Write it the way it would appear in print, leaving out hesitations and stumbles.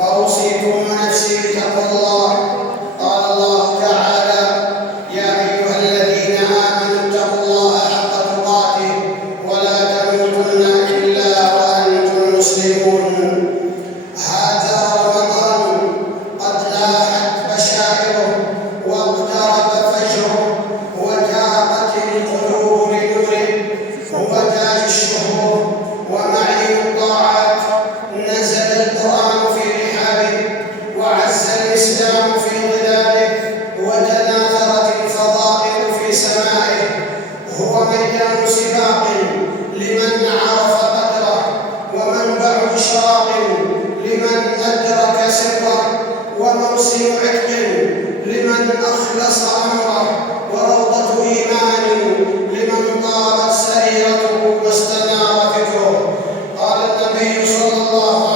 فأوصيكم ونفسي بتقوى الله. قال الله تعالى: يا أيها الذين آمنوا اتقوا الله حق تقاته ولا تموتن إلا وأنتم مسلمون. هذا رمضان قد لاحت بشائره واقترب فجره وتاقت القلوب بنوره. هو تاج الشهور ومعين الطاعات. نزل القرآن في رحابه وعز الإسلام في ظلاله وتناثرت الفضائل في سمائه. هو ميدان سباق لمن عرف قدره ومنبع إشراق لمن أدرك سره وموسم عتق لمن أخلص أمره وروضة إيمان لمن طابت سريرته واستنار فكره. قال النبي صلى الله